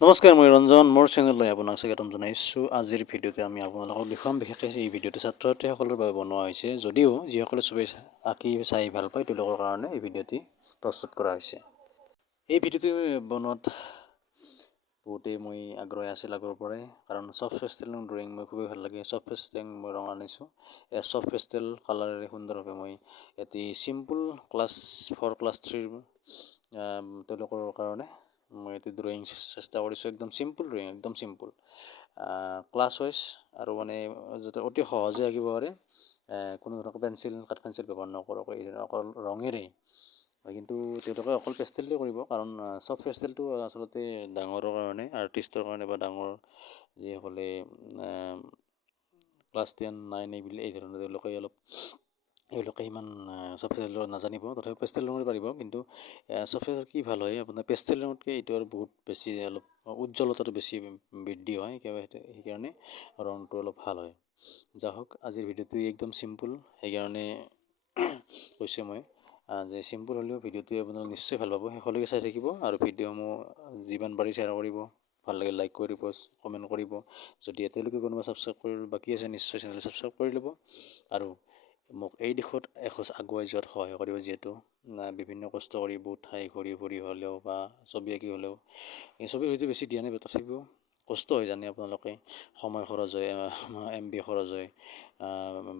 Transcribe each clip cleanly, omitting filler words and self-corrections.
নমস্কাৰ, মই ৰঞ্জন মোৰ চেনেললৈ আপোনাক স্বাগতম জনাইছোঁ। আজিৰ ভিডিঅ'তে আমি আপোনালোকক দেখুৱাম। বিশেষকৈ এই ভিডিঅ'টো ছাত্ৰ ছাত্ৰীসকলৰ বাবে বনোৱা হৈছে, যদিও যিসকলে ছবি আঁকি চাই ভাল পায় তেওঁলোকৰ কাৰণে এই ভিডিঅ'টি প্ৰস্তুত কৰা হৈছে। এই ভিডিঅ'টি বনোৱাত বহুতেই মই আগ্ৰহী আছিল আগৰ পৰাই, কাৰণ চফ্ট পেষ্টেল ড্ৰয়িং মই খুবেই ভাল লাগে। চফ্ট পেষ্টেল মই ৰং আনিছোঁ। চফ্ট পেষ্টেল কালাৰেৰে সুন্দৰভাৱে মই এটি চিম্পুল ক্লাছ 4 ক্লাছ 3 তেওঁলোকৰ কাৰণে মই এটি ড্ৰয়িং চেষ্টা কৰিছোঁ। একদম চিম্পুল ড্ৰয়িং, একদম চিম্পুল ক্লাছ ৱাইজ, আৰু মানে যাতে অতি সহজে আঁকিব পাৰে, কোনো ধৰণৰ কাঠ পেঞ্চিল ব্যৱহাৰ নকৰাকৈ অকল ৰঙেৰেই। কিন্তু তেওঁলোকে অকল পেষ্টেলটোৱে কৰিব, কাৰণ চফ্ট পেষ্টেলটো আচলতে ডাঙৰৰ কাৰণে, আৰ্টিষ্টৰ কাৰণে, বা ডাঙৰ যিসকলে ক্লাছ 10, 9 এই ধৰণৰ তেওঁলোকে ইমান চফ্ট পেষ্টেল নাজানিব, তথাপিও পেষ্টেল ৰঙেৰে পাৰিব। কিন্তু চফ্ট পেষ্টেল কি ভাল হয়, আপোনাৰ পেষ্টেল ৰঙতকৈ এইটো আৰু বহুত বেছি অলপ উজ্জ্বলতাটো বেছি বৃদ্ধি হয়, সেইকাৰণে ৰংটো অলপ ভাল হয়। যা হওক, আজিৰ ভিডিঅ'টো একদম চিম্পুল, সেইকাৰণে কৈছোঁ মই যে চিম্পুল হ'লেও ভিডিঅ'টোৱে আপোনালোকে নিশ্চয় ভাল পাব। শেষলৈকে চাই থাকিব, আৰু ভিডিঅ'সমূহ যিমান পাৰি শ্বেয়াৰ কৰিব, ভাল লাগে লাইক কৰিব, কমেণ্ট কৰিব। যদি এতিয়ালৈকে কোনোবা ছাবস্ক্ৰাইব কৰিব বাকী আছে, নিশ্চয় চেনেল ছাবস্ক্ৰাইব কৰি ল'ব, আৰু মোক এই দিশত এখোজ আগুৱাই যোৱাত সহায় কৰিব। যিহেতু বিভিন্ন কষ্ট কৰি বহুত ঠাই ঘূৰি হ'লেও বা ছবি আঁকি হ'লেও, এই ছবিৰ হয়তো বেছি দিয়া নাই, তথাপিও কষ্ট হয়, জানে আপোনালোকে। সময় খৰচ হয়, MB খৰচ হয়,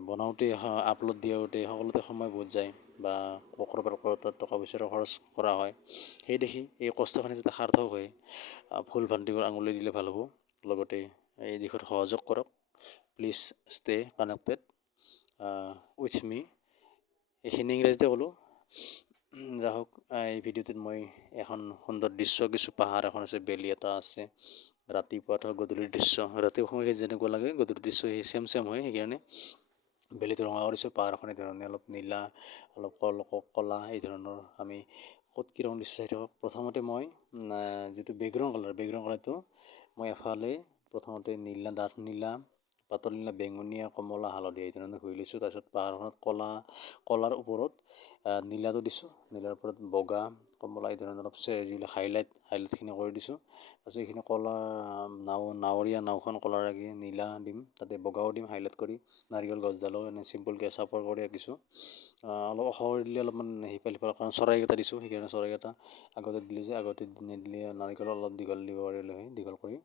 বনাওঁতে আপলোড দিওঁতে সকলোতে সময় বহুত যায়, বা ক'ৰবাত টকা পইচাৰো খৰচ কৰা হয়। সেই দেখি এই কষ্টখিনি যাতে সাৰ্থক হয়, ভুল ভ্ৰান্তিবোৰ আঙুলি দিলে ভাল হ'ব। লগতে এই দিশত সহযোগ কৰক। প্লিজ ষ্টে কানেক্টেড উইথ মি। এইখিনি ইংৰাজীতে ক'লোঁ। যা হওক, এই ভিডিঅ'টোত মই এখন সুন্দৰ দৃশ্য, কিছু পাহাৰ এখন আছে, বেলি এটা আছে, ৰাতিপুৱা থকা গধূলিৰ দৃশ্য, ৰাতিপুৱা সময় যেনেকুৱা লাগে গধূলিৰ দৃশ্য সেই চেম হয়। সেইকাৰণে বেলিটো ৰঙা কৰিছোঁ, পাহাৰখন এই ধৰণে অলপ নীলা, অলপ ক'লা, এই ধৰণৰ আমি ক'ত কি ৰং দৃশ্য চাই থাকক। প্ৰথমতে মই যিটো বেকগ্ৰাউণ্ড কালাৰটো মই এফালে প্ৰথমতে নীলা, ডাঠ নীলা, পাতল নীলা, বেঙুনীয়া, কমলা, হালধীয়া এই ধৰণে ঘূৰি লৈছোঁ। তাৰপিছত পাহাৰখনত কলাৰ ওপৰত নীলাটো দিছোঁ, নীলাৰ ওপৰত বগা, কমলা এই ধৰণৰ অলপ যিবিলাক হাইলাইটখিনি কৰি দিছোঁ। তাৰপিছত এইখিনি কলা নাওখন কলাৰ আঁকি নীলা দিম, তাতে বগাও দিম হাইলাইট কৰি। নাৰিকল গছডালো এনেই চিম্পুলকৈ চাপৰ কৰি আঁকিছোঁ। অলপ ওখ কৰি দিলে অলপমান সিফাল কাৰণ চৰাইকেইটা দিছোঁ, সেইকাৰণে চৰাইকেইটা আগতে নিদিলে নাৰিকল অলপ দীঘল দিব পাৰিলে হয়, দীঘল কৰি,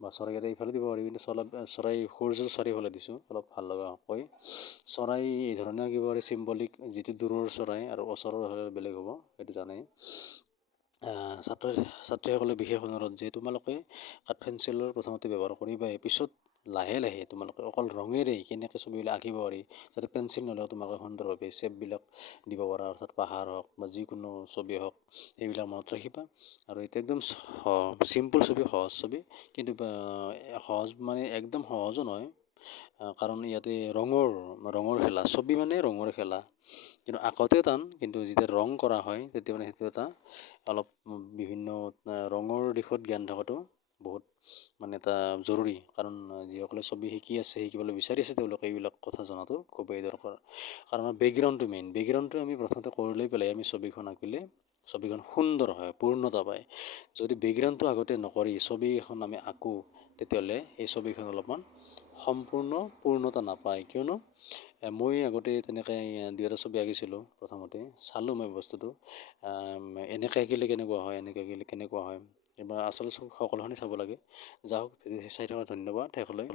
বা চৰাইকেইটা ইফালে দিব পাৰি। কিন্তু সূৰ্যৰ চাৰিওফালে দিছোঁ অলপ ভাল লগাকৈ। চৰাই এই ধৰণে আঁকিব পাৰি, চিম্বলিক, যিটো দূৰৰ চৰাই আৰু ওচৰৰ হ'লে বেলেগ হ'ব, সেইটো জানেই। ছাত্ৰ ছাত্ৰীসকলে বিশেষ অনুৰোধ যে তোমালোকে কাঠ পেঞ্চিলৰ প্ৰথমতে ব্যৱহাৰ কৰিবাই, পিছত লাহে লাহে তোমালোকে অকল ৰঙেৰেই কেনেকৈ ছবিবিলাক আঁকিব পাৰি, যাতে পেঞ্চিল নলওঁ তোমালোকে সুন্দৰভাৱে শ্বেপবিলাক দিব পাৰা, অৰ্থাৎ পাহাৰ হওক বা যিকোনো ছবি হওক, এইবিলাক মনত ৰাখিবা। আৰু এতিয়া একদম চিম্পুল ছবি, সহজ ছবি, কিন্তু সহজ মানে একদম সহজো নহয়, কাৰণ ইয়াতে ৰঙৰ খেলা, ছবি মানে ৰঙৰ খেলা। কিন্তু আঁকোতে টান, কিন্তু যেতিয়া ৰং কৰা হয় তেতিয়া মানে সেইটো এটা অলপ বিভিন্ন ৰঙৰ দিশত জ্ঞান থকাটো বহুত মানে এটা জৰুৰী। কাৰণ যিসকলে ছবি শিকিবলৈ বিচাৰিছে তেওঁলোকে এইবিলাক কথা জনাটো খুবেই দৰকাৰ। কাৰণ আমাৰ বেকগ্ৰাউণ্ডটো আমি প্ৰথমতে কৰি লৈ পেলাই আমি ছবিখন আঁকিলে ছবিখন সুন্দৰ হয়, পূৰ্ণতা পায়। যদি বেকগ্ৰাউণ্ডটো আগতে নকৰি ছবি এখন আমি আঁকোঁ, তেতিয়াহ'লে এই ছবিখন অলপমান সম্পূৰ্ণ পূৰ্ণতা নাপায়। কিয়নো মই আগতে তেনেকৈ 2-এটা ছবি আঁকিছিলোঁ। প্ৰথমতে চালোঁ মই বস্তুটো, এনেকৈ আঁকিলে কেনেকুৱা হয়, এনেকৈ আঁকিলে কেনেকুৱা হয়, বা আচলতে সকলোখিনি চাব লাগে। যা হওক, চাই থকা ধন্যবাদ। শেষলৈ